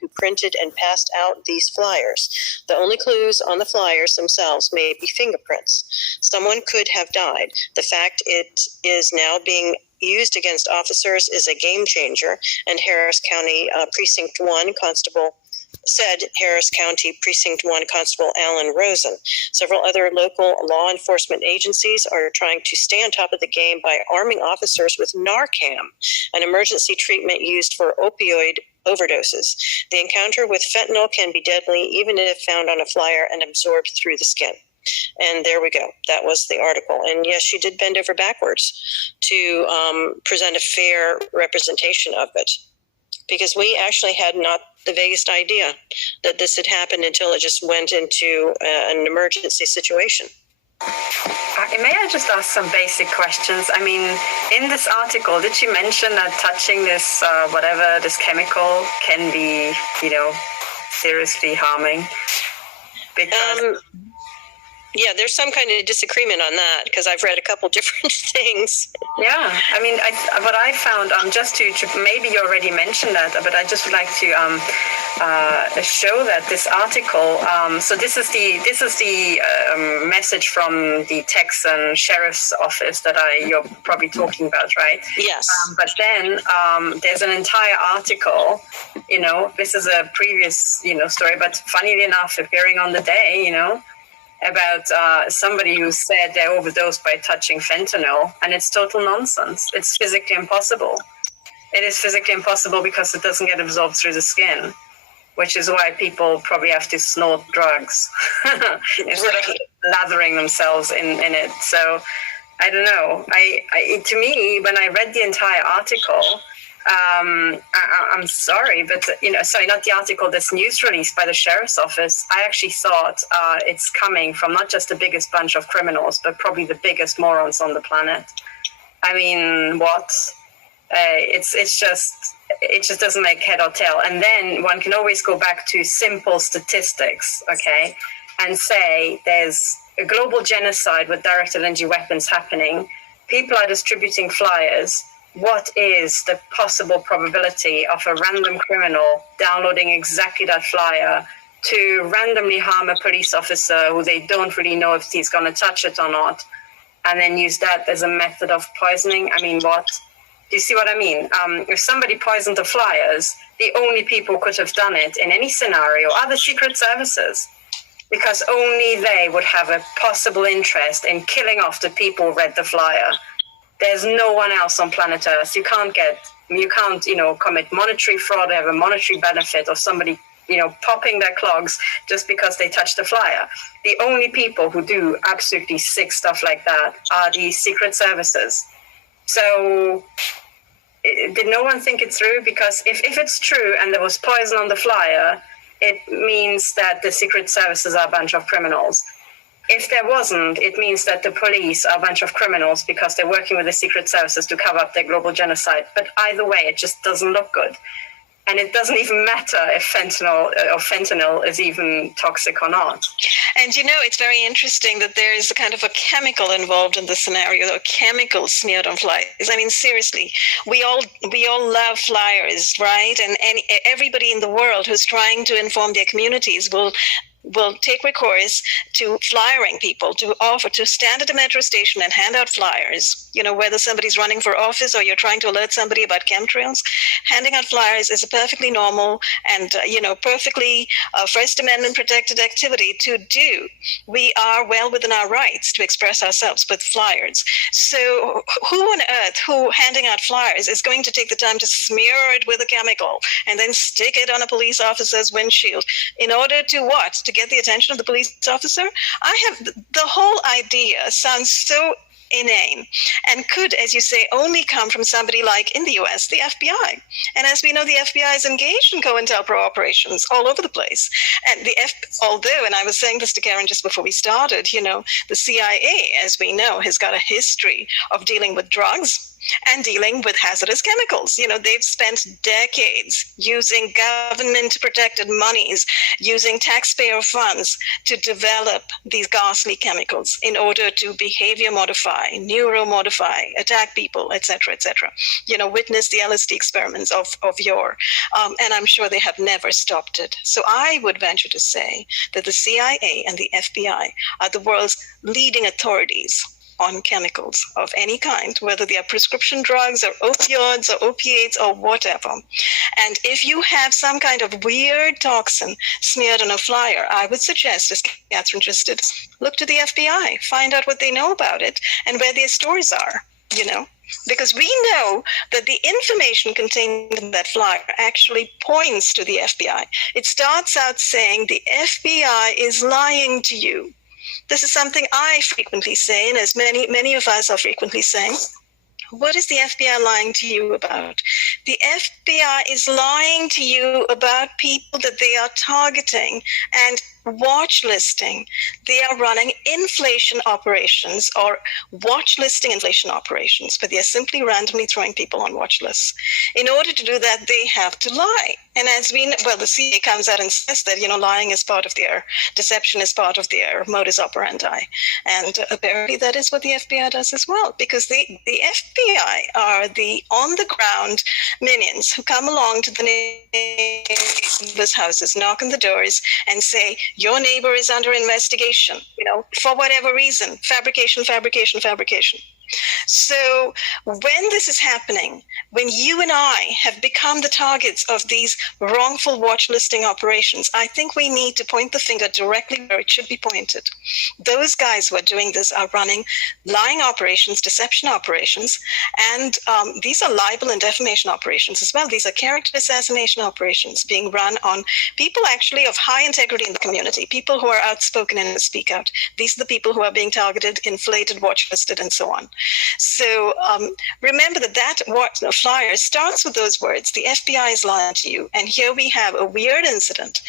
who printed and passed out these flyers. The only clues on the flyers themselves may be fingerprints. Someone could have died. The fact it is now being used against officers is a game changer, and Harris County Precinct 1 Constable said Harris County Precinct 1 Constable Alan Rosen. Several other local law enforcement agencies are trying to stay on top of the game by arming officers with Narcan, an emergency treatment used for opioid overdoses. The encounter with fentanyl can be deadly even if found on a flyer and absorbed through the skin. And there we go. That was the article. And yes, she did bend over backwards to present a fair representation of it, because we actually had not the vaguest idea that this had happened until it just went into an emergency situation. May I just ask some basic questions? I mean, in this article, did you mention that touching this, this chemical can be, seriously harming? Because... yeah, there's some kind of disagreement on that, because I've read a couple different things. Yeah, I mean, what I found, just to maybe you already mentioned that, but I just would like to show that this article. So this is the message from the Texan Sheriff's Office that you're probably talking about, right? Yes. But then there's an entire article. This is a previous story, but funnily enough, appearing on the day, about somebody who said they overdosed by touching fentanyl, and it's total nonsense. It's physically impossible. It is physically impossible because it doesn't get absorbed through the skin, which is why people probably have to snort drugs instead of lathering themselves in it. So I don't know. To me, when I read the entire article, I'm sorry, but sorry, not the article, this news release by the sheriff's office, I actually thought it's coming from not just the biggest bunch of criminals, but probably the biggest morons on the planet. I mean, what? It just doesn't make head or tail. And then one can always go back to simple statistics, okay, and say there's a global genocide with directed energy weapons happening. People are distributing flyers. What is the possible probability of a random criminal downloading exactly that flyer to randomly harm a police officer who they don't really know if he's going to touch it or not, and then use that as a method of poisoning? I mean, what? Do you see what I mean? If somebody poisoned the flyers, the only people who could have done it in any scenario are the secret services, because only they would have a possible interest in killing off the people who read the flyer. There's no one else on planet Earth. You can't, commit monetary fraud or have a monetary benefit of somebody, popping their clogs just because they touched the flyer. The only people who do absolutely sick stuff like that are the secret services. So did no one think it through? Because if it's true and there was poison on the flyer, it means that the secret services are a bunch of criminals. If there wasn't, it means that the police are a bunch of criminals because they're working with the secret services to cover up their global genocide. But either way, it just doesn't look good. And it doesn't even matter if fentanyl is even toxic or not. And it's very interesting that there is a kind of a chemical involved in this scenario, a chemical smeared on flyers. I mean, seriously, we all love flyers, right? And everybody in the world who's trying to inform their communities will take recourse to flyering people, to stand at a metro station and hand out flyers, whether somebody's running for office or you're trying to alert somebody about chemtrails. Handing out flyers is a perfectly normal and, perfectly First Amendment protected activity to do. We are well within our rights to express ourselves with flyers. So who on earth who handing out flyers is going to take the time to smear it with a chemical and then stick it on a police officer's windshield in order to what? To get the attention of the police officer? The whole idea sounds so inane and could, as you say, only come from somebody like, in the US, the FBI. And as we know, the FBI is engaged in COINTELPRO operations all over the place. And although, and I was saying this to Karen just before we started, the CIA, as we know, has got a history of dealing with drugs. and dealing with hazardous chemicals. They've spent decades using government-protected monies, using taxpayer funds to develop these ghastly chemicals in order to behavior modify, neuromodify, attack people, etc., etc. Witness the LSD experiments of yore. And I'm sure they have never stopped it. So I would venture to say that the CIA and the FBI are the world's leading authorities on chemicals of any kind, whether they are prescription drugs or opioids or opiates or whatever. And if you have some kind of weird toxin smeared on a flyer, I would suggest, as Catherine just did, look to the FBI, find out what they know about it and where their stores are, because we know that the information contained in that flyer actually points to the FBI. It starts out saying the FBI is lying to you. This is something I frequently say, and as many of us are frequently saying. What is the FBI lying to you about? The FBI is lying to you about people that they are targeting and watch listing. They are running inflation operations or watch listing inflation operations, but they are simply randomly throwing people on watch lists. In order to do that, they have to lie. And as we know, the CIA comes out and says that, lying is part of their, deception is part of their modus operandi. And apparently that is what the FBI does as well, because the FBI are the on-the-ground minions who come along to the neighbors' houses, knock on the doors, and say, your neighbor is under investigation, for whatever reason, fabrication. So when this is happening, when you and I have become the targets of these wrongful watch listing operations, I think we need to point the finger directly where it should be pointed. Those guys who are doing this are running lying operations, deception operations, and these are libel and defamation operations as well. These are character assassination operations being run on people actually of high integrity in the community, people who are outspoken and speak out. These are the people who are being targeted, inflated, watch listed, and so on. So remember that flyer starts with those words, the FBI is lying to you. And here we have a weird incident